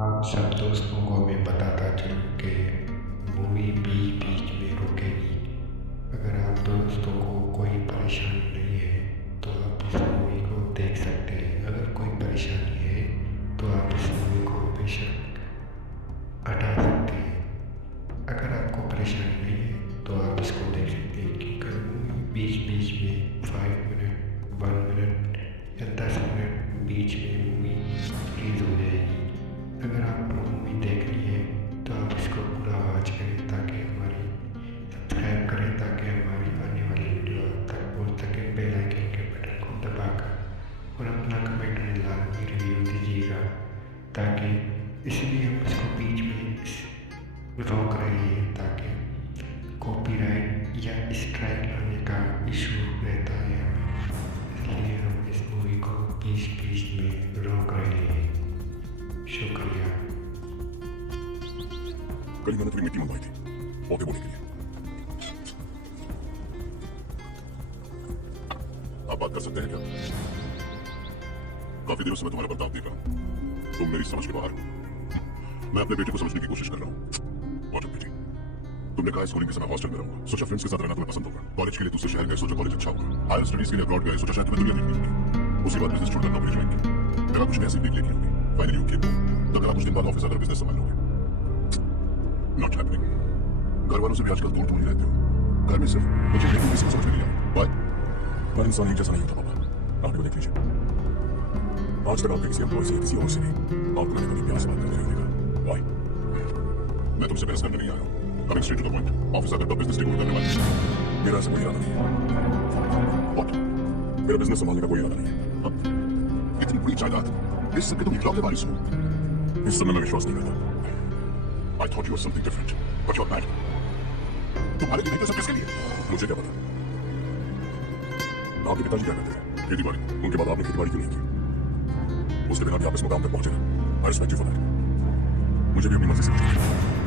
आप सब दोस्तों को मैं बताता चलूं कि मूवी बीच बीच में रुकेगी। अगर आप दोस्तों को कोई परेशानी नहीं है तो आप इस मूवी को देख सकते हैं। अगर कोई परेशानी है तो आप इस मूवी को बेशक हटा सकते हैं। अगर आपको परेशानी नहीं है तो आप इसको देख सकते हैं, क्योंकि मूवी बीच बीच में 5 मिनट 1 मिनट या 10 मिनट बीच में मूवी रिलीज हो जाएगी। अगर आपको मूवी देखनी है तो आप इसको पूरा वॉच करें, ताकि हमारी सब्सक्राइब करें, ताकि हमारी आने वाली वीडियो आप तक पहुँच सके। बेल आइकन के बटन को दबाकर और अपना कमेंट में लाजमी रिव्यू दीजिएगा, ताकि इसलिए हम इसको बीच में रोक रहे हैं, ताकि कॉपीराइट या स्ट्राइक आने का इशू रहता है हमें, इसलिए हम इस मूवी को बीच बीच में रोक रहे हैं। शुक्रिया। कल मैंने थोड़ी मिट्टी मंगवाई थी पौधे बोने के लिए। आप बात कर सकते हैं क्या? काफी देर से मैं तुम्हारा बर्ताव देख रहा हूं, तुम मेरी समझ के बाहर हो। मैं अपने बेटे को समझने की कोशिश कर रहा हूं। और बेटी, तुमने कहा स्कूलिंग के समय हॉस्टल में रहूंगा, सोचा फ्रेंड्स के साथ रहना तुम्हें पसंद होगा। कॉलेज के लिए दूसरे शहर गए, सोचा कॉलेज अच्छा होगा। हायर स्टडीज के लिए अब्रॉड गए, सोचा शायद तुम्हें दुनिया देखनी होगी। उसी बात बिजनेस छोड़कर नौकरी ज्वाइन की, लगा कुछ नया सीखने के लिए होगी। फाइनली यू केम होम, तो लगा कुछ दिन बाद ऑफिस आकर बिजनेस संभाल लोगे। Not happening. घर वालों से भी आजकल दूर दूर ही रहते हो। घर में सिर्फ मुझे बेटी किसी को समझ में नहीं आता। व्हाई? पर इंसान एक जैसा नहीं होता पापा, आप भी देख लीजिए। आज तक आपके किसी एम्प्लॉय से किसी और से नहीं आप पुराने बनी प्यार से बात करते हुए देखा। व्हाई? मैं तुमसे बहस करने नहीं आया हूँ। Coming straight to the point, office आकर कब बिजनेस टेक ओवर करने वाले? मेरा ऐसा कोई इरादा नहीं है। व्हाट? मेरा बिजनेस संभालने का कोई इरादा नहीं है। इतनी बड़ी जायदाद, इस सब के तुम इकलौते वारिस हो। इस समय मैं विश्वास नहीं करता। I thought you were something different, but you're mad. तुम्हारे लिए नहीं तो सब किसके लिए? मुझे क्या पता? आपके पिताजी क्या करते थे? खेती बाड़ी। उनके बाद आपने खेती बाड़ी क्यों नहीं की? उसके बिना भी आप इस मुकाम तक पहुंचे ना। I respect you for that. मुझे भी अपनी मर्जी से चाहिए।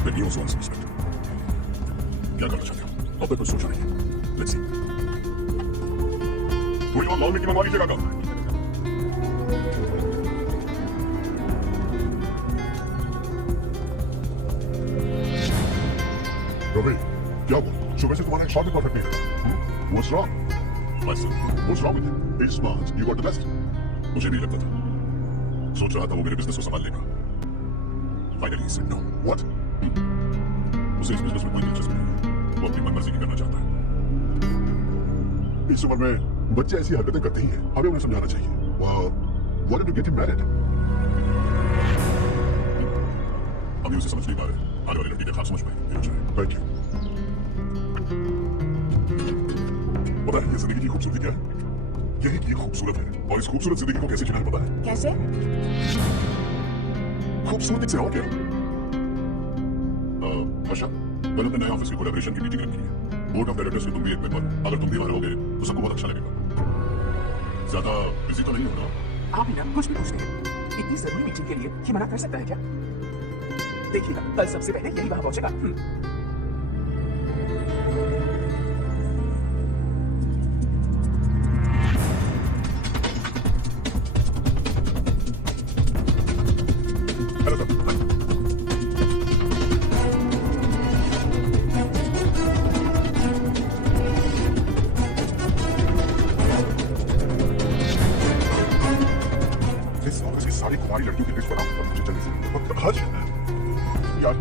Let me also earn some respect. क्या करना चाहते हो? अब तक कुछ सोचा नहीं है। Let's see. कोई और लाल मिट्टी मंगवा लीजिएगा कल। रवि, क्या हुआ? सुबह से तुम्हारा एक शॉट भी परफेक्ट नहीं लगा। What's wrong? My son, what's wrong with him? He's smart. You got the best. मुझे नहीं लगता था। सोच रहा था वो मेरे बिजनेस को संभाल लेगा। Finally he said no. What? उसे इस बिजनेस में कोई दिलचस्पी नहीं। वो अपनी मनमर्जी की करना चाहता है। इस उम्र में बच्चे ऐसी हरकतें करते ही हैं। हमें उन्हें समझाना चाहिए। Why don't you get him married? अभी उसे समझ नहीं पा रहे। आने वाली लड़की का खास समझ पाए। Thank you. पता है ये जिंदगी की खूबसूरती क्या है? यही कि खूबसूरत है, और इस खूबसूरत जिंदगी को कैसे जीना है पता है? कैसे? खूबसूरती से और क्या? आशा, कल हमने नए ऑफिस की कोलैबोरेशन की मीटिंग रखी है। बोर्ड ऑफ डायरेक्टर्स में तुम भी एक मेंबर। अगर तुम भी वहां रहोगे तो सबको बहुत अच्छा लगेगा। ज्यादा बिजी तो नहीं हो ना? आप ही ना कुछ भी पूछते हैं। इतनी जरूरी मीटिंग के लिए ये मना कर सकता है क्या? देखिएगा, कल सबसे पहले यही वहां पहुंचेगा। Hello sir. इस ऑफिस की सारी कुमारी लड़कियों की लिस्ट बना और मुझे जल्दी से हज यार,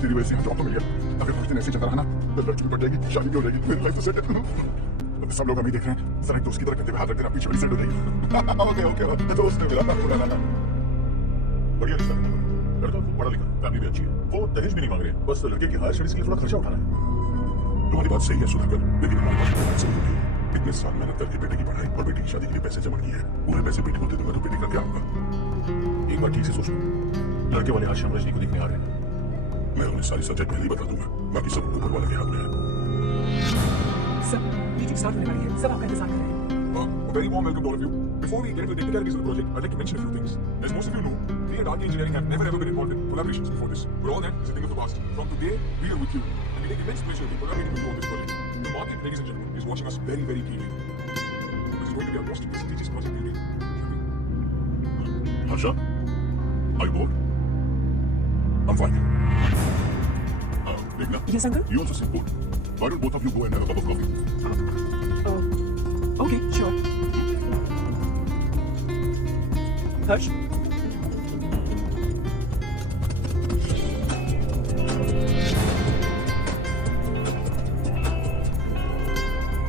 तेरी वजह से जॉब तो मिल गया। अगर कुछ दिन ऐसे चलता रहा ना तो लड़की भी बढ़ जाएगी, शादी भी हो जाएगी, मेरी लाइफ तो सेट है। सब लोग हमें देख रहे हैं, जरा एक दोस्त की तरह करते हुए हाथ रख देना, पीछे बड़ी सेट हो जाएगी। ओके दोस्त ने मिला था। बढ़िया रिश्ता है। लड़का पढ़ा लिखा, फैमिली भी अच्छी है। वो दहेज भी नहीं मांग रहे, बस लड़के की हायर स्टडीज के लिए थोड़ा खर्चा उठाना है। तुम्हारी बात सही है सुधाकर, लेकिन हमारे पास कोई पैसे नहीं है। इतने साल मेहनत करके बेटे की पढ़ाई और बेटी की शादी के लिए पैसे जमा किए हैं। पूरे पैसे बेटी को दे दूंगा तो बेटी का क्या होगा? एक बार ठीक से सोच लो। लड़के वाले आज शाम रजनी को देखने आ रहे हैं। मैं उन्हें सारी सब्जेक्ट पहले ही बता दूंगा, बाकी सब ऊपर वाले के हाथ में है। सर, मीटिंग स्टार्ट होने वाली है। सब आपका इंतजार कर रहे हैं। Very warm welcome to all of you. Before we get into the technicalities of the project, I'd like to mention a few things. As most of you know, we at RK Engineering have never ever been involved in collaborations before this. But all that is a thing of the past. From today, we are with you, and we take immense pleasure in collaborating with you on this project. The market, ladies and gentlemen, is watching us very, very keenly. This is going to be our most prestigious project till date. Harsha, are you bored? I'm fine. Meghna, Yes, uncle. you also sit bored. Why don't both of you go and have a cup of coffee? Okay, sure. Harsh?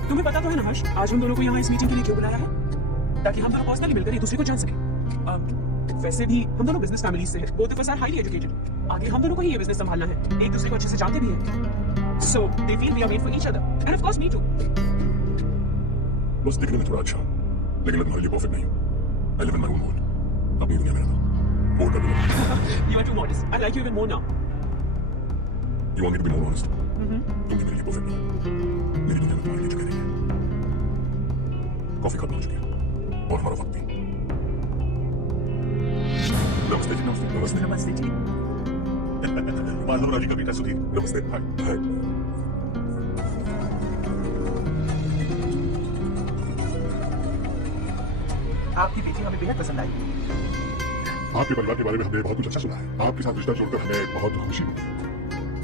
तुम्हें पता तो है ना हर्ष, आज हम दोनों को यहाँ इस मीटिंग के लिए क्यों बुलाया है? ताकि हम दोनों पर्सनली मिलकर एक दूसरे को जान सकें। वैसे भी हम दोनों बिजनेस फैमिली से हैं, both of us are highly educated. आगे हम दोनों को ही ये बिजनेस संभालना है, एक दूसरे को अच्छे से जानते भी हैं। So they feel we are made for each other, and of course me too. बस दिखने में थोड़ा अच्छा हूँ, लेकिन मैं तुम्हारे लिए परफेक्ट नहीं हूँ। I live in my own world. अपनी दुनिया में रहता हूँ। बोर कर दूंगा। You are too modest. I like you even more now. You want me to be more honest? तुम भी मेरे लिए परफेक्ट नहीं हो। मेरी दुनिया में तुम्हारे लिए जगह नहीं है। कॉफी खत्म हो चुकी है और हमारा वक्त भी। नमस्ते जी, नमस्ते, नमस्ते। नमस्ते जी। माधव राजी का बेटा सुधीर, नमस्ते। हाय, हाय। आपकी बेटी हमें बेहद पसंद आई। आपके परिवार के बारे में हमने बहुत कुछ अच्छा सुना है। आपके साथ रिश्ता जोड़कर हमें बहुत खुशी हुई।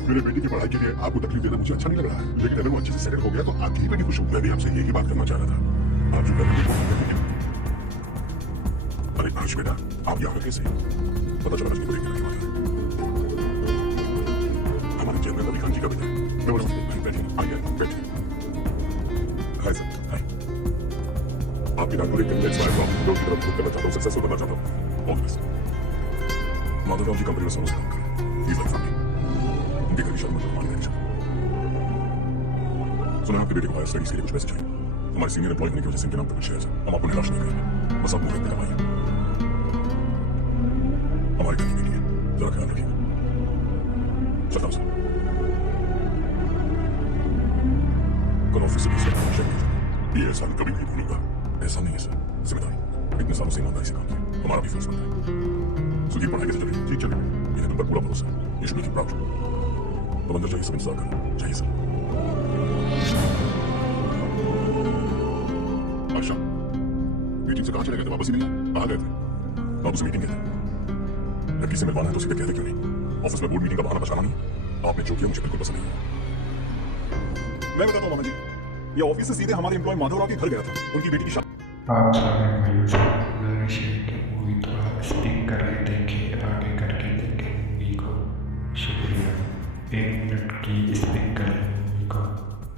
मेरे बेटी की पढ़ाई के लिए आपको तकलीफ देना मुझे अच्छा नहीं लग रहा है, लेकिन अगर वो अच्छे से सेटल हो गया तो आपकी ही बेटी खुश हो। मैं भी आपसे यही बात करना चाह रहा था। आप जो कर रहे हैं वो ठीक है। अरे हर्ष बेटा, आप यहाँ पर कैसे? पता चला रजनी को देखने आने वाला है। हमारे चेयरमैन रवि खान जी का बेटा है। नमस्ते, बैठिए, आइए, बैठिए। हाय सर, हाय। आपकी डाक को देखकर मैं इंस्पायर हुआ हूँ। मैं उनकी तरफ करना चाहता हूँ, सक्सेसफुल बनना चाहता हूँ। All the best. Madhav Rao ji company में सर्विस काम करें। He is like family. उनके घर की शादी मतलब हमारी नहीं चली। सुना है आपके बेटे को हायर स्टडीज के लिए कुछ पैसे चाहिए। हमारे सीनियर एम्प्लॉय होने की वजह से इनके नाम पर कुछ शेयर है। हम आपको निराश नहीं करेंगे, बस आप मुहूर्त लगाइए। हमारी घर की बेटी है, जरा ख्याल रखिएगा। चलता हूँ सर। कल ऑफिस से दूसरा काम शेयर किया। ये एहसान कभी नहीं भूलूंगा। ऐसा नहीं है सर, जिम्मेदारी। इतने सालों से ईमानदारी से काम किया, हमारा भी फर्ज बनता है। सुधीर पढ़ाई कैसे चल रही है? जी चल रही है। इन्हें तुम पर पूरा भरोसा है। ये शुड मेक यू प्राउड। तुम अंदर जाइए, सब इंतजार करें। जाइए सर। आशा, मीटिंग से कहाँ चले गए थे? वापस ही नहीं आए? कहाँ गए थे? बाबू से मीटिंग गए थे। लड़की से मिलवाना है तो सीधे कहते क्यों नहीं? ऑफिस में बोर्ड मीटिंग का बहाना बचाना नहीं। आपने जो किया मुझे बिल्कुल पसंद नहीं है। मैं बताता हूँ मामा जी, ये ऑफिस से सीधे हमारे एम्प्लॉय माधव राव के घर गया था। उनकी बेटी की शादी। आप सारे भाइयों से गुजारिश है कि मूवी थोड़ा स्पिक करके देखें, आगे करके देखें मूवी को। शुक्रिया। 1 मिनट की स्पिक करें मूवी को।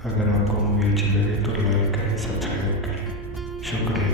अगर आपको मूवी अच्छी लगे तो लाइक करें, सब्सक्राइब करें। शुक्रिया।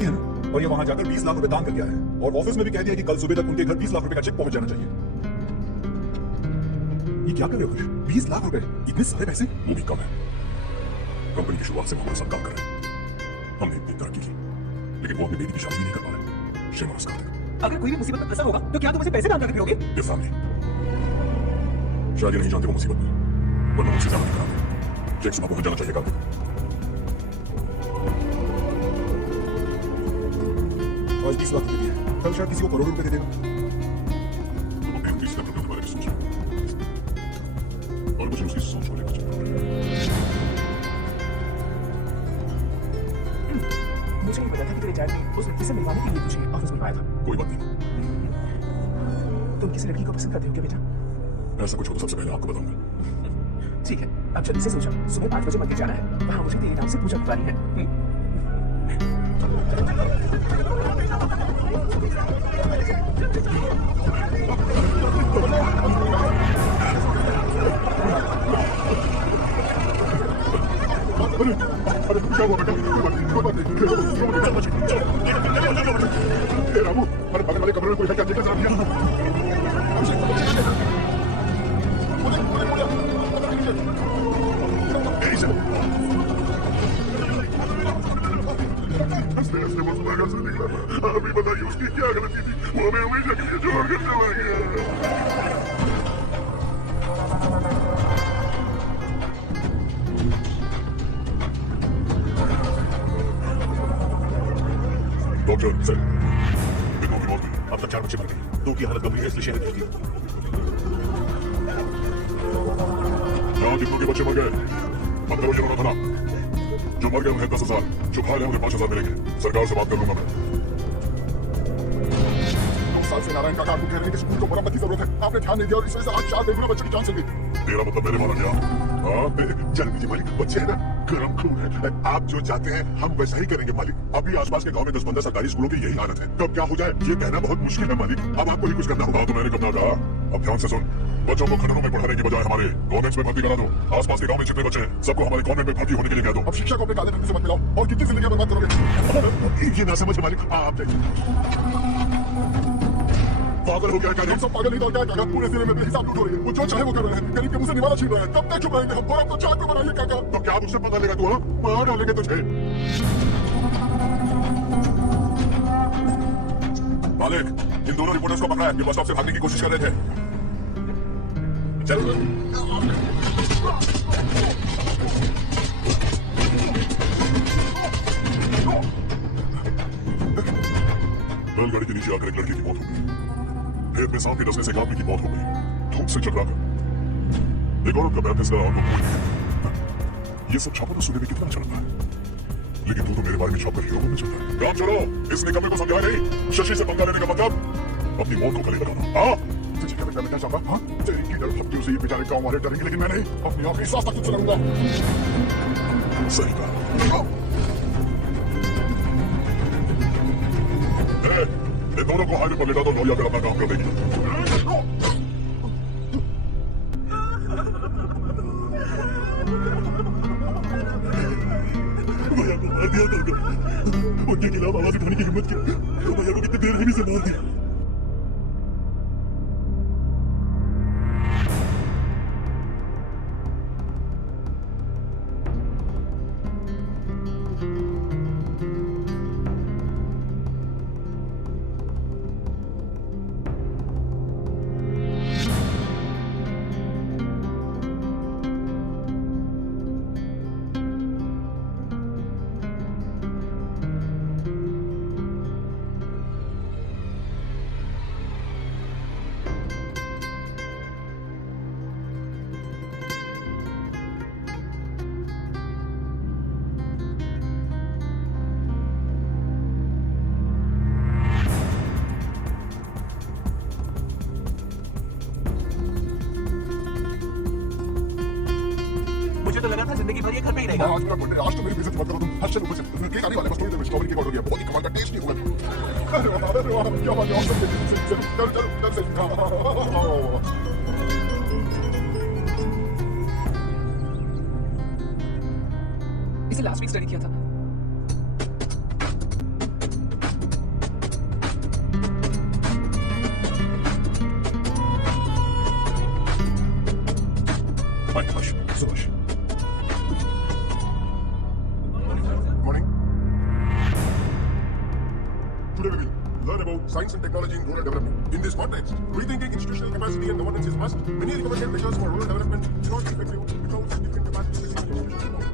है ना? और ये वहां जाकर 20 लाख रुपए दान करके आया है। और ऑफिस में भी कह दिया कि कल सुबह तक उनके घर 20 लाख रुपए का चेक पहुंच जाना चाहिए। ये क्या कर रहे हो हर्ष? 20 लाख रुपए, इतने सारे पैसे? वो भी कम है। कंपनी की शुरुआत से वो हमारे साथ काम कर रहे हैं। हमने इतनी तरक्की की, लेकिन वो अपनी बेटी की शादी भी नहीं कर पा रहे। Shame on us Kartik. अगर कोई भी मुसीबत में फंसा होगा तो क्या तुम उसे पैसे दान करके फिरोगे? ये फैमिली शायद ये नहीं जानते वो मुसीबत में, वरना मुझसे ज्यादा नहीं कराते। चेक सुबह पहुंच जाना चाहिए कार्तिक। आज 20 लाख रुपए दिए, कल शायद किसी को करोड़ रुपए दे देगा। तुम अपने 20 लाख रुपए के बारे में सोच रहे हो और मुझे उसकी सोच को लेकर चलना पड़ेगा। मुझे नहीं पता था कि तेरे डैड ने उस लड़की से मिलवाने के लिए तुझे ऑफिस बुलवाया था। कोई बात नहीं, तुम किसी लड़की को पसंद करते हो क्या बेटा? ऐसा कुछ हो तो सबसे पहले आपको बताऊंगा। ठीक है, अब जल्दी से सोचा, सुबह 5 बजे मंदिर जाना है, वहाँ मुझे तेरे नाम से पूजा करवानी है। अरे क्या हुआ बेटा? कोई बात नहीं, कोई बात नहीं। चलो, चलो, चलो, चलो, चलो, चलो, चलो, चलो, चलो, कमरे में कोई है क्या? देखा जरा भैया। यही से। हंसते-हंसते वो सुबह घर से निकला था। अभी बताइए उसकी क्या गलती थी? वो हमें हमेशा के लिए छोड़ कर चला गया। डॉक्टर सर, बिंदु की मौत हुई। अब तक 4 बच्चे मर गए। 2 की हालत गंभीर है, इसलिए शहर भेज दिया। यहाँ कितनों के बच्चे मर गए? 15 बजे रोना था ना। जो मर गए उन्हें 10,000, जो घायल है उन्हें 5,000 मिलेंगे। सरकार से बात कर लूंगा मैं। 2 साल से नारायण काका आपको कह रहे हैं कि स्कूल को मरम्मत की जरूरत है। आपने ध्यान नहीं दिया और इस वजह से आज 4 बेगुनाह बच्चों की जान चली गई। तेरा मतलब मेरे माना क्या? हाँ, चल दीजिए मालिक, बच्चे है ना, गरम खून है। आप जो चाहते हैं हम वैसा ही करेंगे मालिक। अभी आसपास के गांव में 10-15 सरकारी स्कूलों की यही हालत है। कब क्या हो जाए ये कहना बहुत मुश्किल है मालिक। अब आपको ही कुछ करना होगा। तो मैंने कब ना कहा? अब ध्यान से सुन, बच्चों को खंडरों में पढ़ाने की बजाय हमारे कॉन्वेंट्स में भर्ती करा दो। आसपास के गांव में जितने बच्चे हैं सबको हमारे कॉन्वेंट में भर्ती होने के लिए कह दो। अब शिक्षा को अपने काले धन से मत मिलाओ और कितनी जिंदगी बर्बाद करोगे? ये ना समझ मालिक, आप जाइए। पागल हो गया क्या? हम सब पागल नहीं तो क्या काका? पूरे जिले में बेहिसाब लूट हो रही है। वो जो चाहे वो कर रहे हैं। गरीब के मुंह से निवाला छीन रहे हैं। कब तक चुप रहेंगे हम? और अब तो चाट को बनाइए काका। तो क्या मुझसे पता लेगा तू? हाँ, मार डालेंगे तुझे। मालिक, इन दोनों रिपोर्टर्स को पकड़ा है। ये बस स्टॉप से भागने की कोशिश कर रहे थे। चल बैलगाड़ी के नीचे आकर एक लड़की की मौत हो गई। खेत में सांप के डसने से एक आदमी की मौत हो गई, धूप से चकरा कर। एक औरत का बैठने से और ये सब छापा तो सुनने में कितना अच्छा लगता है, लेकिन तू तो मेरे बारे में छाप कर हीरो बनना चाहता है। काम चलो, इस निकम्मे को समझा नहीं। शशि से पंगा लेने का मतलब अपनी मौत को गले लगाना। हाँ, तुझे क्या मिटना चाहता? हाँ, तेरी की डर भक्तियों से ये बेचारे गांव वाले डरेंगे, लेकिन मैं नहीं। अपनी आखिरी सांस तक तुझसे लड़ूंगा। सही कहा। इन दोनों को हाईवे पर लेटा दो। लॉरी आकर अपना काम कर देगी। भैया को मार दिया तो उनके खिलाफ आवाज उठाने की हिम्मत की तो भैया को कितनी बेरहमी से मार दिया। मुझे तो लगा था जिंदगी भर ये घर पे ही रहेगा। आज मेरा बर्थडे, आज तो मेरी बेइज्जती मत करो तुम। हर ऊपर से केक आने वाला है, बस थोड़ी देर में स्ट्रॉबेरी केक ऑर्डर किया। बहुत ही कमाल का टेस्ट ही होगा। अरे वाह, क्या बात है। चल से इसे लास्ट वीक स्टडी किया था। Today we will learn about science and technology in rural development. In this context, rethinking institutional capacity and governance is must. Many recommended measures for rural development do not be effective without significant capacity building in institutional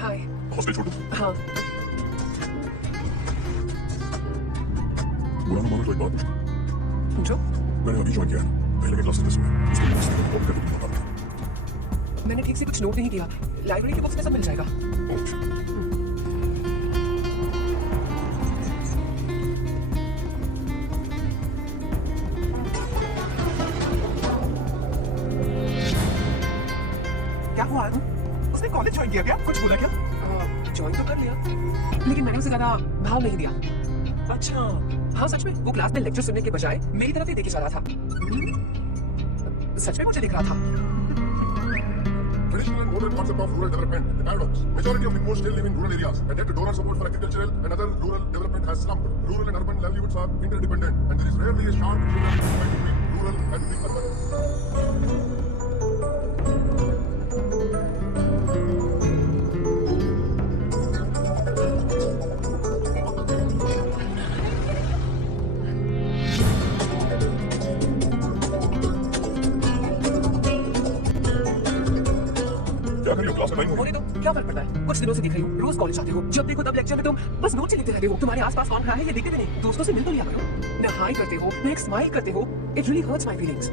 hi. Hostage छोड़ो। हाँ। बुरा ना मानो तो एक बात पूछूं। पूछो। मैंने अभी ज्वाइन किया है, पहले के क्लासेस में इसलिए मैं इसकी कॉपी करके तुम्हें बता दूं। मैंने ठीक से कुछ नोट नहीं किया। लाइब्रेरी के बुक्स में सब मिल जाएगा। क्या हुआ? उसने कॉलेज ज्वाइन किया क्या? कुछ बोला क्या? ज्वाइन तो कर लिया, लेकिन मैंने उसे ज्यादा भाव नहीं दिया। अच्छा हाँ सच में वो क्लास में लेक्चर सुनने के बजाय मेरी तरफ ही देखे जा रहा था। सच में मुझे दिख रहा था। Traditional and modern concept of rural development, the paradox. Majority of the poor still live in rural areas, and yet donor support for agricultural and other rural development has slumped. Rural and urban livelihoods are interdependent, and there is rarely a sharp geographical divide between rural and the urban. क्या कर रही हो? Class में time हो होने दो, क्या फर्क पड़ता है? कुछ दिनों से देख रही हूँ, रोज कॉलेज आते हो, जब देखो तब लेक्चर में तुम बस नोट्स ही लिखते रहते हो। तुम्हारे आसपास कौन खड़ा है ये देखते भी नहीं, दोस्तों से मिल तो लिया करो। न हाई करते हो, न एक स्माइल करते हो। It really hurts my feelings.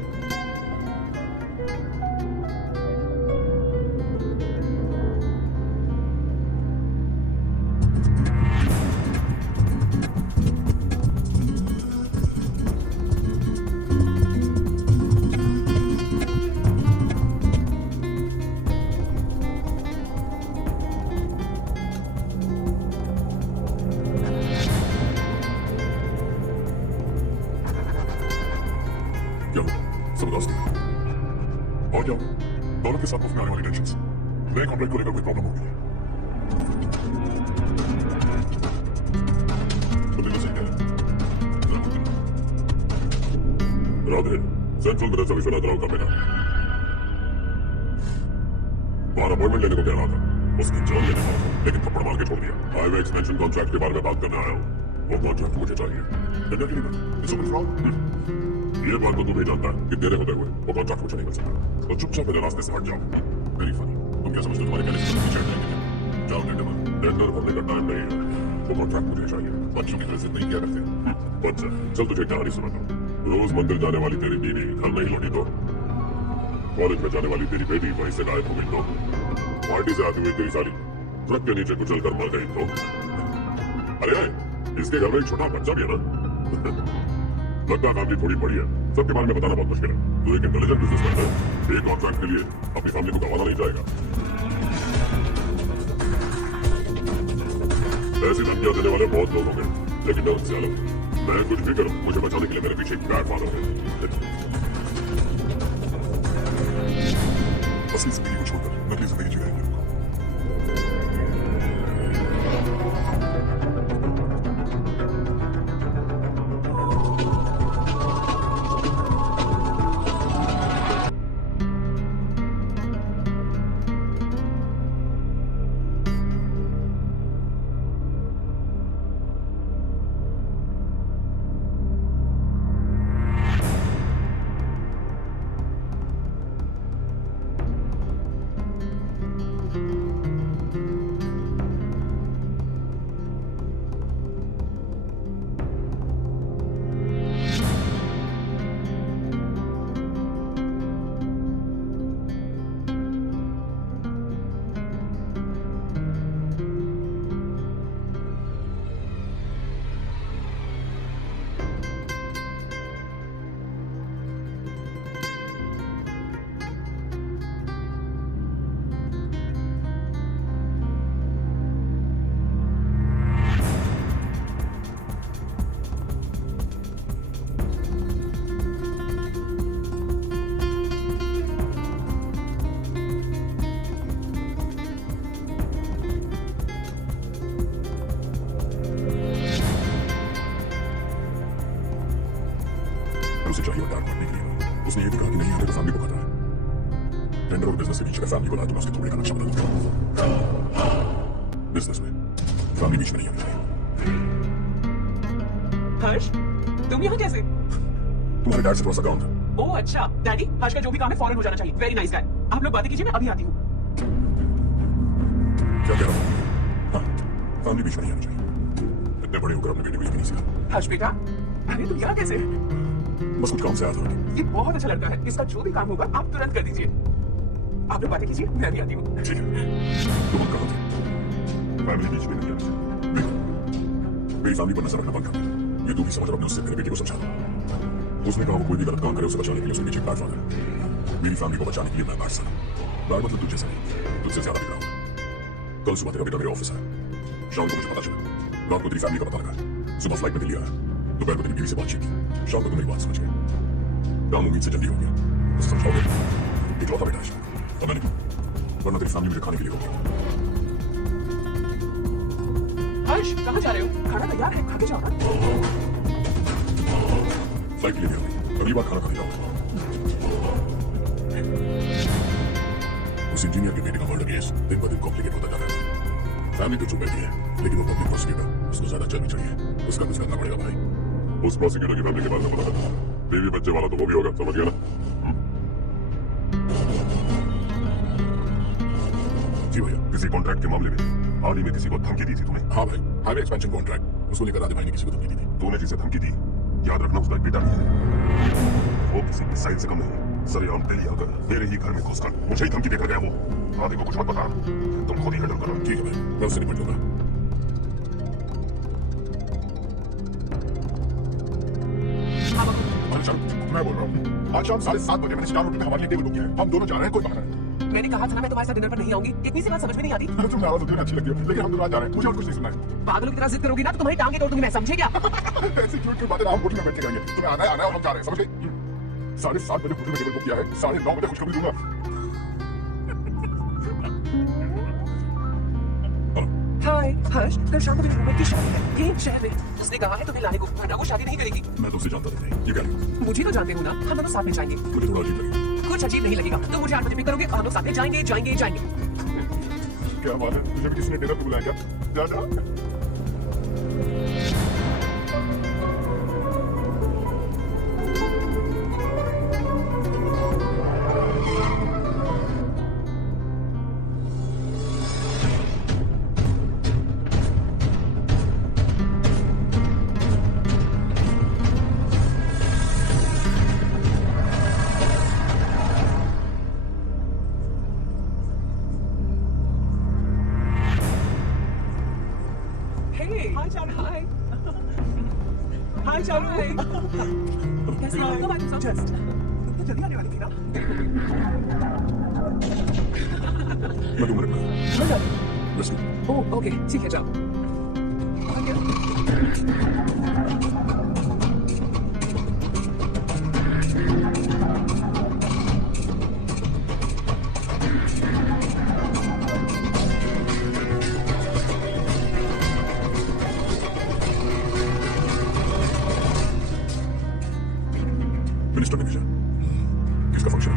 क्या हुआ? सब उदास थे और क्या हुआ? दौलत के साथ उसमें आने वाली टेंशंस, नए कॉन्ट्रैक्ट को लेकर कोई प्रॉब्लम होगी? तो बिल्कुल सही कह रहे हैं। जरा बोलते हैं। राधे सेंट्रल मदरसा विश्वनाथ राव का बेटा बाहर अपॉइंटमेंट लेने को कह रहा था, उसकी जान लेने वाला था, लेकिन थप्पड़ मार के छोड़ दिया। हाईवे एक्सटेंशन कॉन्ट्रैक्ट के बारे में बात करने आया हूँ। वो कॉन्ट्रैक्ट मुझे चाहिए। टेंडर के लिए इट्स ओपन फॉर ऑल। ये बात तो तू भी जानता है कि तेरे होते हुए वो कॉन्ट्रैक्ट मुझे नहीं मिल सकता, तो चुपचाप मेरे रास्ते से हट जाओ। Very funny. तुम क्या समझते हो तुम्हारे कहने से सब पीछे हट जाएंगे क्या? जाओ टेंडर में, टेंडर भरने का टाइम नहीं है, वो कॉन्ट्रैक्ट मुझे चाहिए। बच्चों की तरह से नहीं किया करते। बच्चा चल तुझे एक कहानी सुनाता हूँ। रोज मंदिर जाने वाली तेरी बीवी घर नहीं लौटी तो, कॉलेज में जाने वाली तेरी बेटी वहीं से गायब हो गई तो, पार्टी से आती हुई तेरी साली ट्रक के नीचे कुचल कर मर गई तो, अरे इसके घर में एक छोटा बच्चा भी है ना। लगता है फैमिली थोड़ी बड़ी है, सबके बारे में बताना बहुत मुश्किल है। तू एक इंटेलिजेंट बिजनेसमैन है, एक कॉन्ट्रैक्ट के लिए अपनी फैमिली को गंवाना नहीं जाएगा। ऐसी धमकियां देने वाले बहुत लोग होंगे, लेकिन मैं उनसे अलग हूं। मैं कुछ भी करूं, मुझे बचाने के लिए मेरे पीछे एक बैड फादर है। असली जिंदगी को छोड़कर नकली जिंदगी जी रहे हैं। उसे चाहिए और डांट मारने के लिए। उसने ये भी कहा कि नहीं आने तो फैमिली को खतरा है। टेंडर और बिजनेस के बीच में फैमिली को लाया तो मैं उसके थोड़े का नक्शा बदल दूंगा। बिजनेस में फैमिली बीच में नहीं आनी चाहिए। हर्ष तुम यहाँ कैसे? तुम्हारे डैड से थोड़ा सा काम था। ओह अच्छा, डैडी हर्ष का जो भी काम है फौरन हो जाना चाहिए। Very nice guy. आप लोग बातें कीजिए, मैं अभी आती हूँ। क्या कह रहा हूँ? हाँ, फैमिली बीच में नहीं आनी चाहिए। इतने बड़े होकर अपने बेटे को ये भी नहीं सिखाया। हर्ष बेटा, अरे तुम यहाँ कैसे? बस कुछ काम से आया था। ये बहुत अच्छा लड़का है, इसका जो भी काम होगा आप तुरंत कर दीजिए। आप लोग बातें कीजिए, मैं भी आती हूँ। ठीक है, तुम कहाँ थे? फैमिली बीच में नहीं आनी चाहिए। मेरी फैमिली पर नजर रखना बंद कर दे। ये तू भी समझ रहा, अपने उससे मेरे बेटे को समझा। उसने कहा वो कोई भी गलत काम करे उसे बचाने के लिए उसके पीछे बैड फादर है। मेरी फैमिली को बचाने के लिए मैं बैड सा बैड मतलब तुझे से नहीं, तुझसे ज्यादा बिगड़ा हूँ। कल सुबह तेरा बेटा मेरे ऑफिस है। शाम को मुझे पता चला रात को तेरी फैमिली का पता लगा। सुबह फ्लाइट में दिल्ली आया, दोपहर को तेरी बीवी से बातचीत की, शाम को तुम मेरी बात समझ गए। काम उम्मीद से जल्दी हो गया, उसे समझाओगे? इकलौता बेटा है शायद, और मैंने वरना तेरी फैमिली मुझे खाने के लिए होगी। हर्ष, कहाँ जा रहे हो? खाना तैयार है, खा के जाओ ना। फ्लाइट के लिए देर हो गई, अगली बार खाना खाने जाऊंगा। उस इंजीनियर के बेटे का मर्डर केस दिन ब दिन कॉम्प्लिकेट होता जा रहा है। फैमिली तो चुप बैठी है, लेकिन वो पब्लिक प्रोसिक्यूटर, उसको ज्यादा चर्बी चाहिए, उसका कुछ करना पड़ेगा भाई। उस प्रोसिक्यूटर की फैमिली के बारे में पता था, बीवी बच्चे वाला तो वो भी होगा, समझ गया ना? जी भैया, किसी कॉन्ट्रैक्ट के मामले में हाल ही में किसी को धमकी दी थी तुम्हें? हाँ भाई, हाईवे एक्सपेंशन कॉन्ट्रैक्ट, उसको लेकर आधे भाई ने किसी को धमकी दी थी। तूने जिसे धमकी दी, याद रखना उसका एक बेटा नहीं है, वो किसी मिसाइल से कम नहीं। सरेआम दिल्ली आकर मेरे ही घर में घुसकर मुझे ही धमकी देकर गया वो। आदि को कुछ मत बता, तुम खुद ही हैंडल करो। ठीक है भाई, मैं उससे निपट लूंगा। अच्छा, मैं बोल रहा हूँ, आज शाम 7:30 बजे मैंने स्टार होटल में हमारे लिए टेबल बुक किया है। हम दोनों जा रहे हैं, कोई बहाना नहीं। मैंने कहा था ना मैं तुम्हारे साथ डिनर पर नहीं आऊंगी। इतनी सी बात समझ में नहीं आती। तुम्हें आवाज उतनी अच्छी लगती है, लेकिन हम दोनों आज जा रहे हैं, मुझे और कुछ नहीं सुनना है। पागलों की तरह जिद करोगी ना तो तुम्हारी टांगे तोड़ दूंगी मैं, समझे क्या? ऐसी क्यूट क्यूट बातें ना हम होटल में बैठ के करेंगे। तुम्हें आना है और हम जा रहे हैं, समझ गए? 7:30 बजे होटल में टेबल बुक किया है, 9:30 बजे खुशखबरी दूंगा। हाय हर्ष, कल शाम को मेरे रूममेट की शादी है, यही शहर में। उसने कहा है तुम्हें लाने को, वरना वो शादी नहीं करेगी। मैं तो उसे जानता था नहीं, ये क्या है? मुझे तो जानते हो ना, हम दोनों साथ में जाएंगे। मुझे थोड़ा अजीब लगा। कुछ अजीब नहीं लगेगा, तुम मुझे 8 बजे पिक करोगे और हम लोग साथ में जाएंगे जाएंगे जाएंगे। क्या बात है, तुझे भी किसी ने डिनर पे बुलाया क्या? जा जा। हाय चारू, हाय हाय चारू, हाय कैसे हो? कब आए तुम सब? जस्ट तो जल्दी आने वाली थी ना। मैं दूंगा रिप्लाई। मैं जाती बस हूँ। ओह ओके, ठीक है, जाओ। मिनिस्टर ने भेजा। किसका फंक्शन है?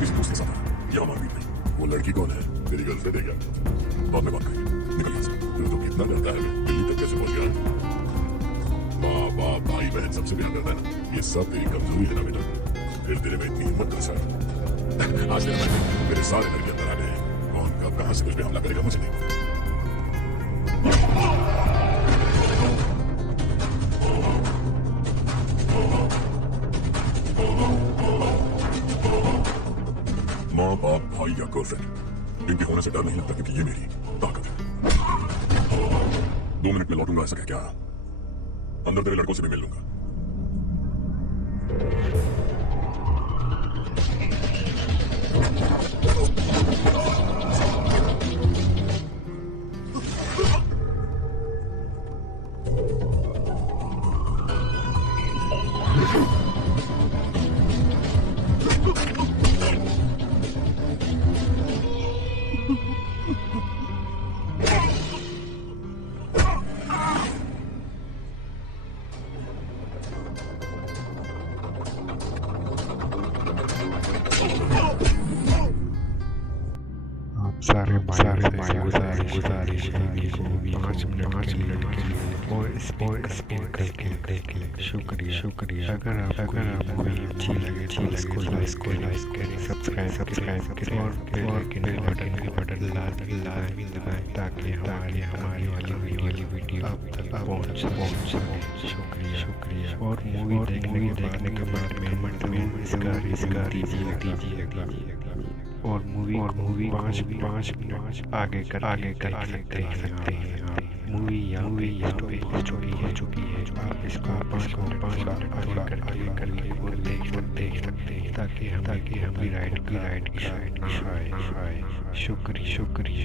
किसी दोस्त के साथ है या हमारे बीच में? वो लड़की कौन है? तेरी गर्लफ्रेंड है क्या? बाद में बात करेंगे, निकल यहाँ से। तू तो कितना डरता है, दिल्ली तक कैसे पहुंच गया? माँ बाप भाई बहन सबसे प्यार करता है ना, ये सब तेरी कमजोरी है ना बेटा। फिर तेरे में इतनी हिम्मत कैसा है? आज तेरा भाई मेरे सारे घर के अंदर आ गए हैं, कौन कब कहाँ से मुझ पे हमला करेगा मुझे नहीं पता। माँ बाप भाई या गर्लफ्रेंड, इनके होने से डर नहीं लगता, क्योंकि ये मेरी ताकत है। 2 मिनट में लौटूंगा, ऐसा कह क्या? अंदर तेरे लड़कों से भी मिल लूंगा। सारे गुजारिश है कि 5 मिनट के लिए और स्पीड करके देख ले। शुक्रिया। अगर आपको कोई अच्छी लगे तो इसको लाइक करें, सब्सक्राइब करें और बेल आइकन के बटन लाजमी दबाएं ताकि हमारी वाली वीडियो आप तक पहुंच सके। शुक्रिया। और मूवी देखने के बाद कमेंट में इसका दीजिएगा और मूवी 5 मिनट आगे कर सकते हैं आप। मूवी यहाँ पे हो चुकी है। आप इसको 5 मिनट आगे करके और देख सकते हैं ताकि हम भी राइड की शायद ना आए। शुक्रिया।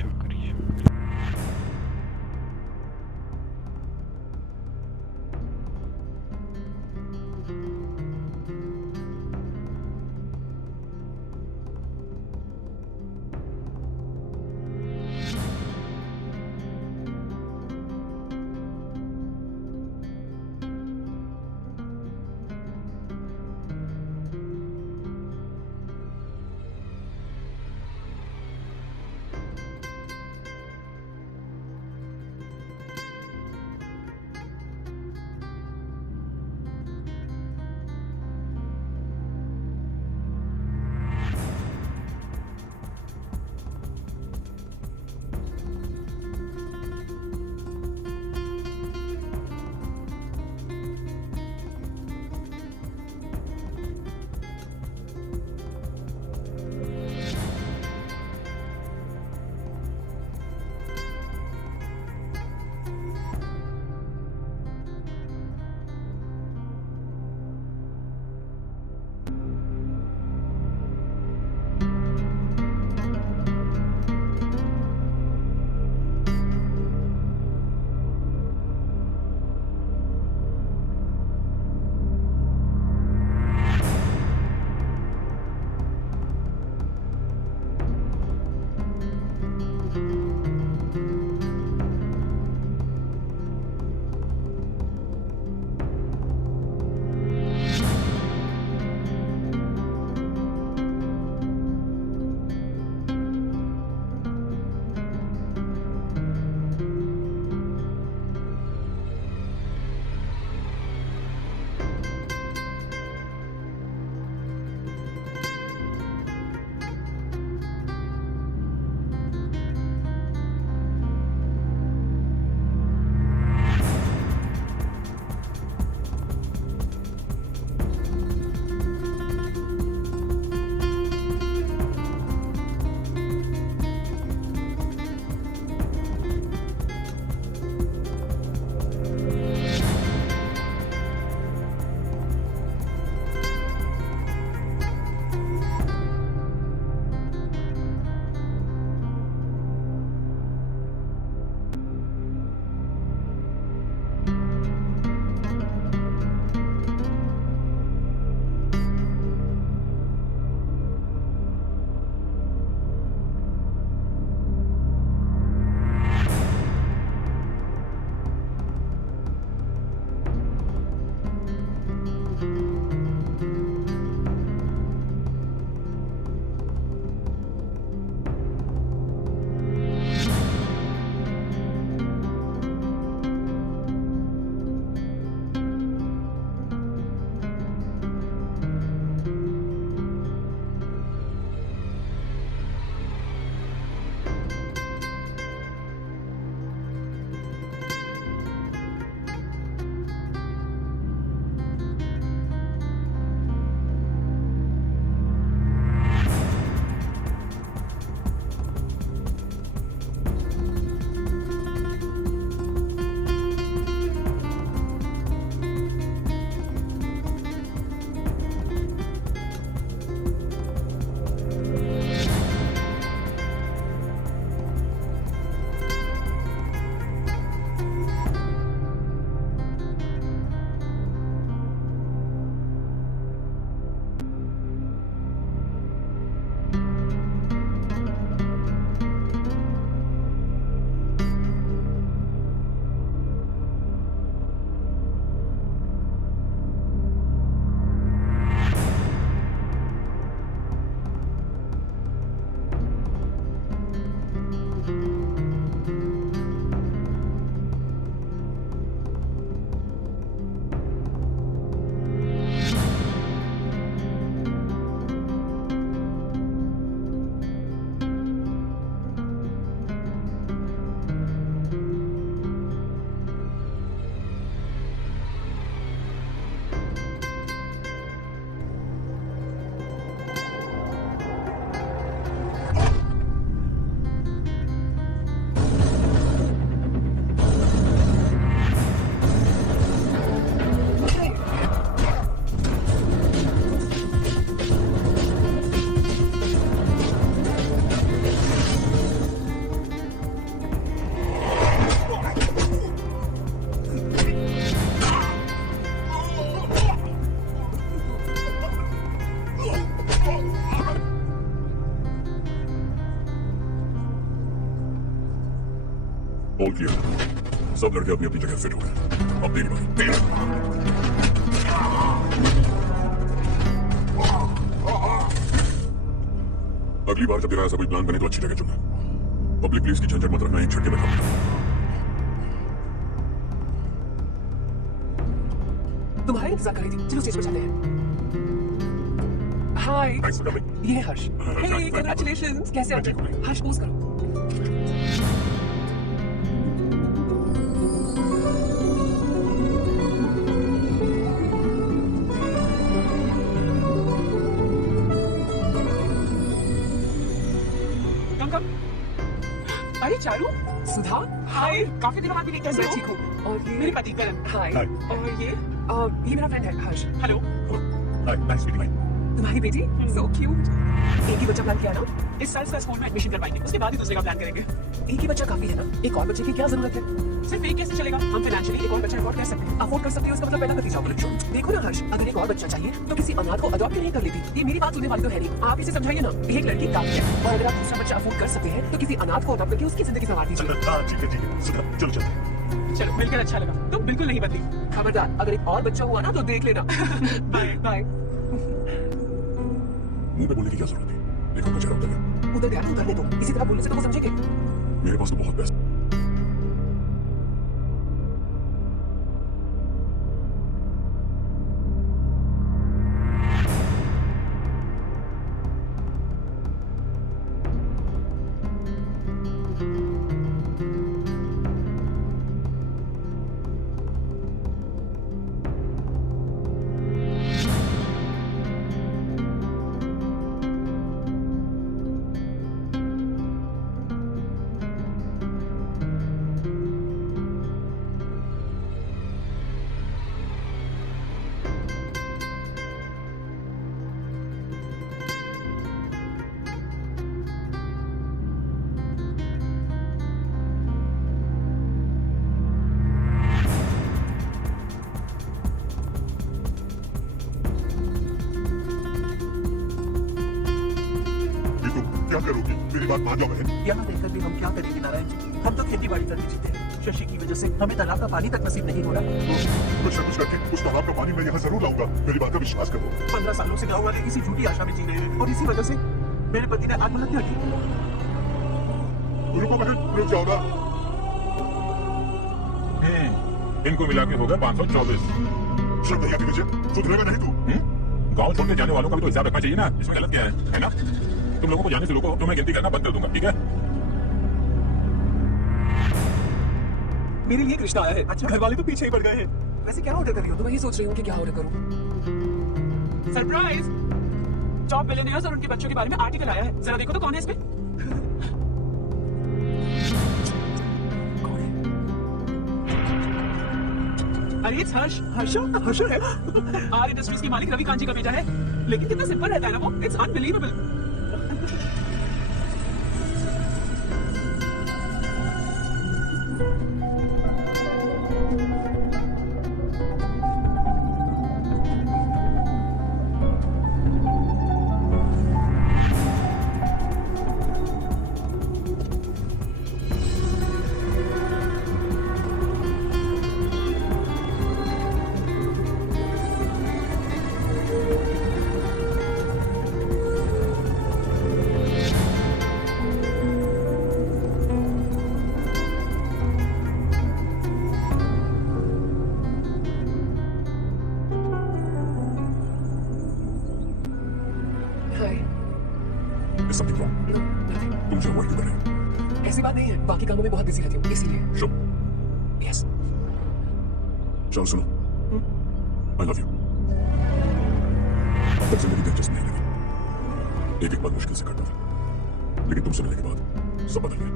All clear. सब लड़के अपनी अपनी जगह फिट हो गए। अब तेरी बारी। अगली बार जब तेरा ऐसा कोई प्लान बने तो अच्छी जगह चुनना। पब्लिक प्लेस की झंझट मत रखना, एक झटके में खत्म। तुम्हारे इंतजार कर रही थी, चलो स्टेज पर जाते हैं। हाय, थैंक्स फॉर कमिंग। ये है हर्ष। thank you. कांग्रेचुलेशंस, कैसे हो? मैं ठीक हूँ। हर्ष पोज करो। कम अरे चारू, सुधा, हाय, काफी दिनों बाद मिली, कैसे हो? मैं ठीक हूँ। और ये मेरे पति करण। हाय। हाय। और ये ये मेरा फ्रेंड है हर्ष। हेलो। हाय, नाइस मीटिंग। तुम्हारी बेटी सो क्यूट। एक ही बच्चा प्लान किया ना? इस साल से स्कूल में एडमिशन करवाएंगे, उसके बाद ही दूसरे का प्लान करेंगे। एक ही बच्चा काफी है ना? एक और बच्चे की क्या जरूरत है? सिर्फ एक कैसे चलेगा? हम फाइनेंशियली एक और बच्चा अफोर्ड कर सकते हैं। अफोर्ड कर सकते हो, उसका मतलब पहला नतीजा होगा। देखो ना हर्ष, अगर एक और बच्चा चाहिए तो किसी अनाथ को अडॉप्ट क्यों नहीं कर लेती? ये मेरी बात सुनने वाली तो है नहीं। आप इसे समझाइए ना, एक लड़की काफी है, और अगर आप दूसरा बच्चा अफोर्ड कर सकते हैं तो किसी अनाथ को अडॉप्ट करके उसकी जिंदगी संवार दीजिए। हाँ ठीक है सुधा, चलो चलते हैं। चलो, मिलकर अच्छा लगा। तुम बिल्कुल नहीं बदली। खबरदार, अगर एक और बच्चा हुआ ना तो देख लेना। बाय। बाय। मुंह पे बोलने की क्या जरूरत थी? देखो उनका चेहरा उतर गया। उधर गया तो उतरने दो, इसी तरह बोलने से तो वो समझेंगे। मेरे पास तो बहुत पैसा। क्या करोगी? मेरी बात मान जाओ बहन। यहाँ रहकर भी हम क्या करेंगे नारायण जी? हम तो खेती बाड़ी करके जीते हैं। शशि की वजह से हमें तालाब का पानी तक नसीब नहीं हो रहा। कुछ न कुछ करके उस तालाब का पानी मैं यहाँ जरूर लाऊंगा। मेरी बात का विश्वास करो। 15 सालों से गाँव वाले इसी झूठी आशा में जी रहे हैं और इसी वजह से मेरे पति ने आत्महत्या की। रुको बहन, रुक जाओ ना। इनको मिला के होगा 524। श्रद्धा की वजह सुधरेगा नहीं तू। गांव छोड़ के जाने वालों का भी तो हिसाब रखना चाहिए ना। इसमें गलत क्या है ना? तुम लोगों को जाने से रोको तो मैं गिनती करना बंद कर दूंगा, ठीक है? मेरे लिए एक रिश्ता आया है। अच्छा, घर वाले तो पीछे ही पड़ गए हैं। वैसे क्या ऑर्डर कर रही हो? तो वही सोच रही हूँ कि क्या ऑर्डर करूँ। सरप्राइज! टॉप बिलियनियर्स और उनके बच्चों के बारे में आर्टिकल आया है। जरा देखो तो कौन है इसमें? कौन है? अरे it's हर्ष। हर्षो है। आर इंडस्ट्रीज के मालिक रवि कांजी का बेटा है। लेकिन कितना सिंपल रहता है ना वो। It's unbelievable. Hi. Is something wrong? No, nothing. तुम जो हुआ क्यों कर रहे हो? ऐसी बात नहीं है, बाकी कामों में बहुत बिजी रहती हूँ इसीलिए। शुभ, यस। चलो सुनो। I love you. अब तक जिंदगी दिलचस्प नहीं लगी। एक एक पल मुश्किल से कटता था, लेकिन तुमसे मिलने के बाद सब बदल गया।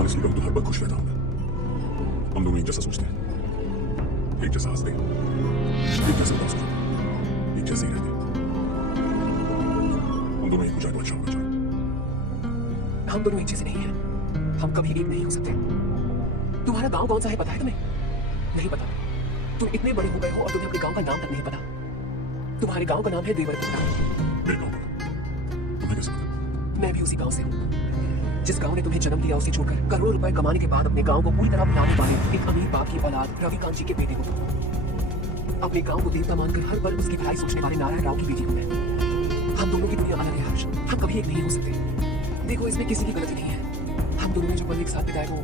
ऑनेस्टली कहूं तो हर पल खुश रहता हूं मैं। हम दोनों एक जैसा सोचते हैं, एक जैसा हंसते हैं, एक जैसा उदास करते हैं, एक जैसे ही रहते हैं। हम दोनों एक हो जाए तो अच्छा होगा। चलो। हम दोनों एक जैसे नहीं हैं। हम कभी एक नहीं हो सकते। तुम्हारा गांव कौन सा है पता है तुम्हें? नहीं पता। तुम इतने बड़े हो गए हो और तुम्हें अपने गांव का नाम तक नहीं पता। तुम्हारे गांव का नाम है देवरपुरा। मेरे गाँव का तुम्हें कैसे पता? मैं भी उसी गांव से हूँ। जिस गांव ने तुम्हें जन्म दिया उसे छोड़कर करोड़ों रुपए कमाने के बाद अपने गांव को पूरी तरह अपनाने वाले एक अमीर बाप की औलाद रविकांत जी के बेटे को अपने गांव को देवता मानकर हर पल उसकी भलाई सोचने वाले नारायण राव की बेटी को मैं। हम दोनों की दुनिया अलग है हर्ष, हम कभी एक नहीं हो सकते। देखो इसमें किसी की गलती नहीं है, हम दोनों ने जो पल एक साथ बिताए वो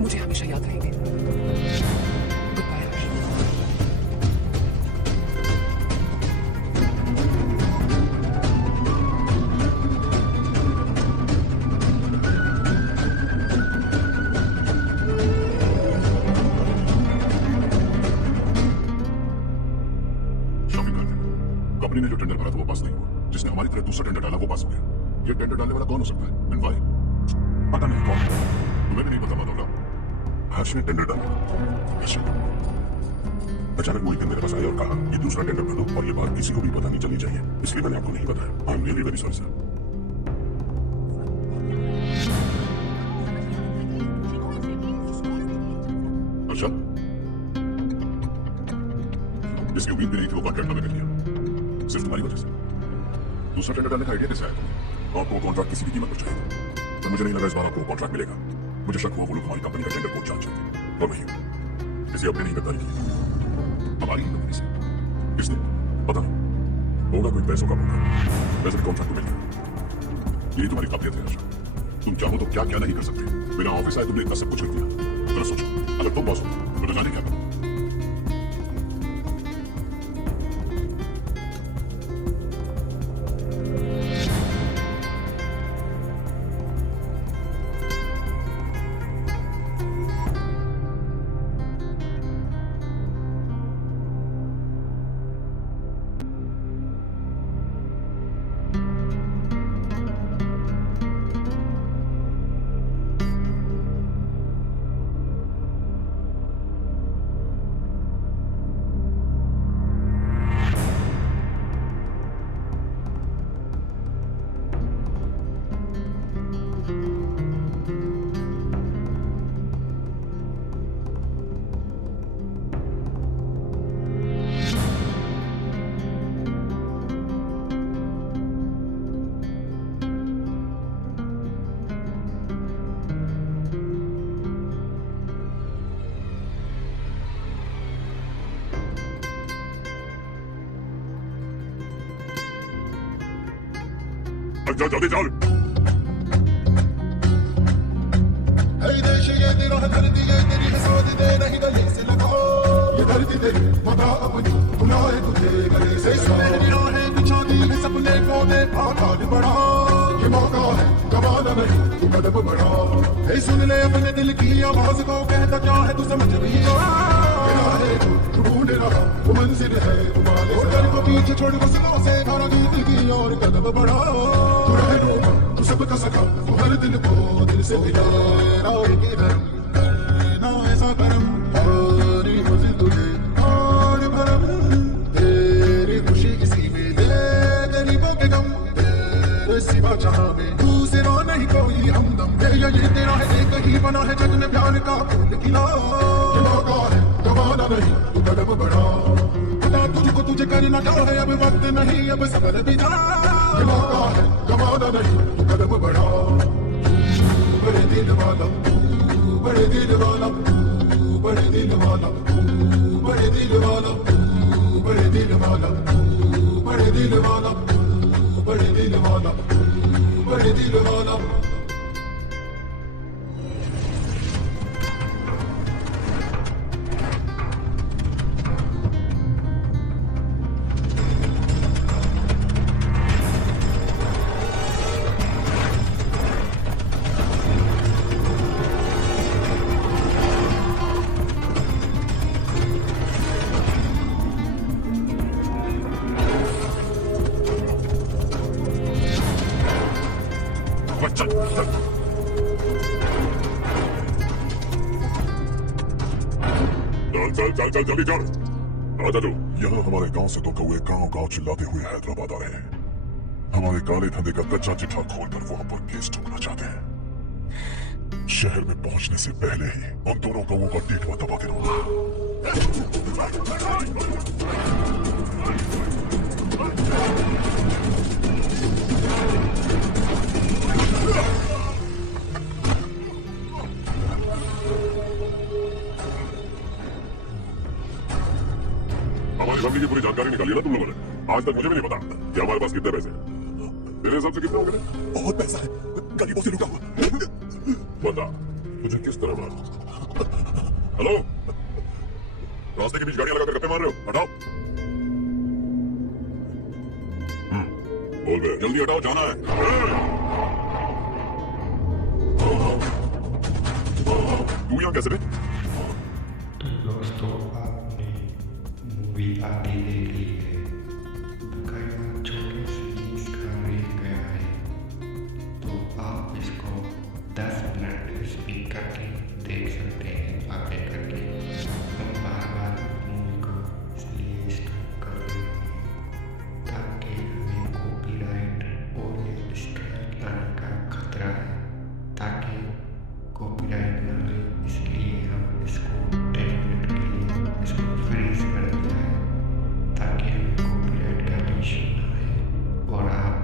मुझे हमेशा याद रहेंगे। गुड बाय हर्ष। शॉपिंग करते हैं। कंपनी ने जो टेंडर भरा था वो पास नहीं हुआ, जिसने हमारी तरह दूसरा टेंडर डाला वो पास हो गया। ये टेंडर डालने वाला कौन हो सकता है? And why? पता नहीं कौन। तुम्हें भी नहीं पता माधवराव। हर्ष ने टेंडर डाला। अच्छा। अचानक वो एक दिन मेरे पास आया और कहा ये दूसरा टेंडर भर दो और ये बात किसी को भी पता नहीं चलनी चाहिए, इसलिए मैंने आपको नहीं बताया। I am really very sorry sir. अच्छा, जिसकी उम्मीद भी नहीं थी वो कॉन्ट्रैक्ट हमें मिल गया, सिर्फ तुम्हारी वजह से। दूसरा टेंडर डालने का आइडिया कैसे आया तुम्हें? आपको कॉन्ट्रैक्ट किसी भी कीमत पर चाहिए, पर मुझे नहीं लगा इस बार आपको कॉन्ट्रैक्ट मिलेगा। मुझे शक हुआ वो लोग हमारी कंपनी का टेंडर कोड जांच रहे थे, और वही किसी अपने नहीं गद्दारी की हमारी कंपनी से। किसने? पता नहीं, होगा कोई पैसों का होगा। वैसे भी कॉन्ट्रैक्ट तो मिल गया। यही तुम्हारी काबिलियत है हर्षा, तुम चाहो तो क्या क्या नहीं कर सकते। बिना ऑफिस आए तुमने इतना सब कुछ कर दिया। जरा सोचो, अगर तुम बॉस हो तो जाने क्या करो। चल जल्दी चल। ऐ देश ये तेरा है, धरती ये तेरी है, साथ दे नहीं गले से लगाओ। ये धरती तेरी मता अपनी बुलाए तुझे गले से मेरी राहें बिछा दी है, सपने को दे आकार बढ़ा। ये मौका है गवाना नहीं, तू कदम बढ़ा। ऐ सुन ले अपने दिल की आवाज को, कहता क्या है तू समझ भी लो। तेरा है तू ढूंढ रहा वो मंजिल है, वो माले से डर को पीछे छोड़ बसलों से धारा की दिल की और कदम बढ़ा। तू रहे रोमा तू सबका सखा, तू हर दिल को दिल से मिला। राह की धर्म करना ऐसा करम, तेरी खुशी तुझे और भरम। तेरी खुशी इसी में दे गरीबों के गम, तेरे सिवा जहां में दूसरा नहीं कोई हमदम। ये तेरा है, एक ही बना है जग में प्यार का फूल खिला। ये मौका है गवाना नहीं, तू कदम बढ़ा। खुदा तुझको तुझे करना क्या है, अब वक्त नहीं अब सबर भी जा। ये मौका है गवाना नहीं, तू कदम बढ़ा। बड़े दिल वाला, बड़े दिल वाला, बड़े दिल वाला, बड़े दिल वाला, बड़े दिल वाला, बड़े दिल वाला, बड़े दिल वाला, बड़े दिल वाला। चल चल चल चल जल्दी चल। आजा जो। यहाँ हमारे गांव से तो कौए गांव चिल्लाते हुए हैदराबाद आ रहे हैं। हमारे काले धंधे का कच्चा चिट्ठा खोलकर वो हम पर केस ठोकना चाहते हैं। शहर में पहुंचने से पहले ही उन दोनों कौओं का टेटवा दबा के रहूंगा। मेरी फैमिली की पूरी जानकारी निकाली ना तुम लोगों ने। आज तक मुझे भी नहीं पता कि हमारे पास कितने पैसे हैं। तेरे हिसाब से कितने हो गए? बहुत पैसा है, गरीबों से लूटा हुआ। बता मुझे किस तरह मार। हेलो, रास्ते के बीच गाड़ियां लगाकर गप्पे मार रहे हो? हटाओ। बोल बे, जल्दी हटाओ, जाना है। तू यहाँ कैसे रे? तो दोस्तों आपने मूवी आधी देख ली है, बकाया छोटे से इसका रह गया है, तो आप इसको 10 मिनट स्पीड करके देख सकते हैं बातें करके। हम बार बार मूवी को इसलिए स्टॉप कर रहे हैं ताकि हमें कॉपीराइट और स्ट्राइक आने का खतरा है, ताकि कॉपीराइट ना आए, इसलिए हम इसको 10 मिनट के लिए इसको फ्रीज कर दिया है ताकि हमें कॉपीराइट का इशू ना आए और आप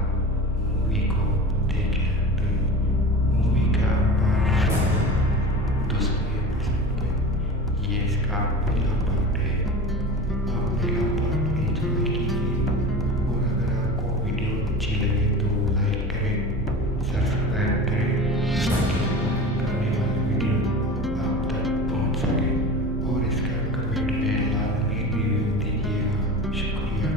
मूवी को देखें। तो मूवी का पार्ट 200 एपिसोड में ये इसका पहला पार्ट है। आप पहला पार्ट एंजॉय कीजिए और अगर आपको वीडियो अच्छी लगे तो लाइक करें, सब्सक्राइब करें ताकि करने वाली वीडियो आप तक पहुंच सके और इसका कमेंट में लाजमी रिव्यू दीजिएगा। शुक्रिया।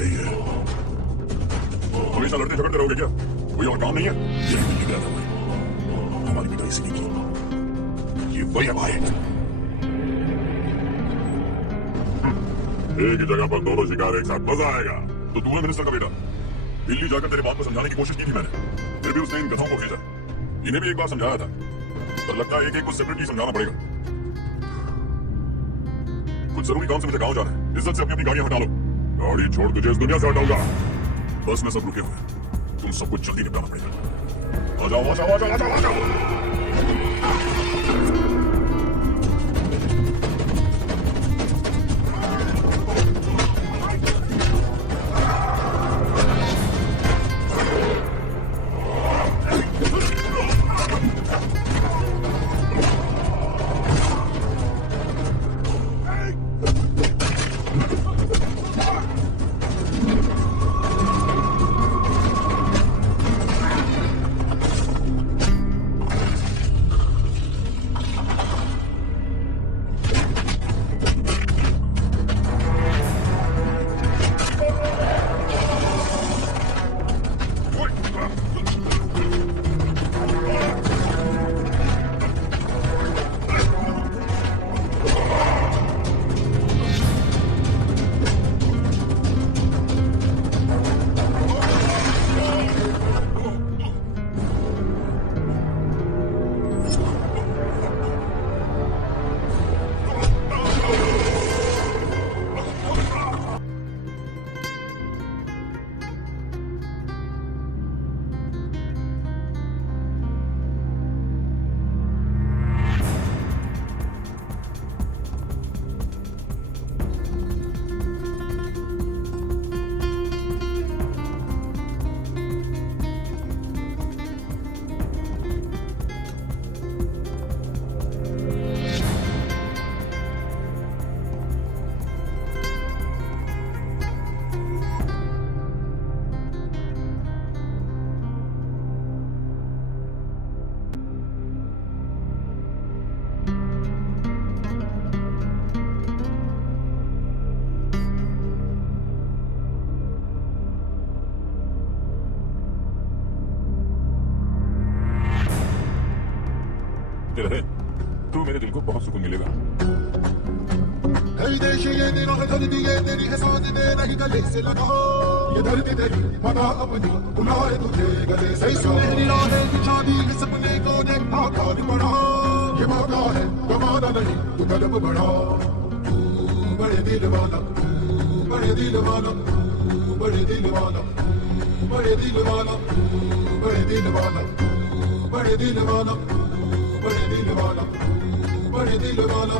यही है। हमेशा लड़ते झगड़ते रहोगे क्या? कोई और काम नहीं है? यही मिलने गया था भाई। हमारी पिटाई इसी ने की। ये वही हमारे एक ही जगह पर दोनों शिकार एक साथ, मजा आएगा। तो तू है मिनिस्टर का बेटा। दिल्ली जाकर तेरे बाप को समझाने की कोशिश की थी मैंने, फिर भी उसने इन गधों को भेजा। इन्हें भी एक बार समझाया था, पर लगता है एक एक को सेपरेटली समझाना पड़ेगा। कुछ जरूरी काम से मुझे गांव जाना है। इज्जत से अपनी अपनी गाड़ियां हटा लो। गाड़ी छोड़ तुझे इस दुनिया से हटाऊंगा। बस में सब रुके हुए हैं, तुम सब कुछ जल्दी निपटाना पड़ेगा। आ जाओ आ जाओ आ जाओ आ जाओ आ जाओ। रहे तो मेरे दिल को बहुत सुकून मिलेगा। देश ये दिनों है धरती ये तेरी है सांस दे रही गले से लगाओ। ये धरती तेरी माता अपनी बुलाए तुझे गले से सुनहरी राहें बिछानी है सपने को देख आकार बढ़ाओ। ये मौका है गवाना नहीं तू तलब बढ़ाओ। तू बड़े दिल वाला तू बड़े दिल वाला तू बड़े दिल वाला तू बड़े दिल वाला तू बड़े दिल वाला तू बड़े दिल वाला तू बड़े दिल वाला तू बड़े दिल वाला।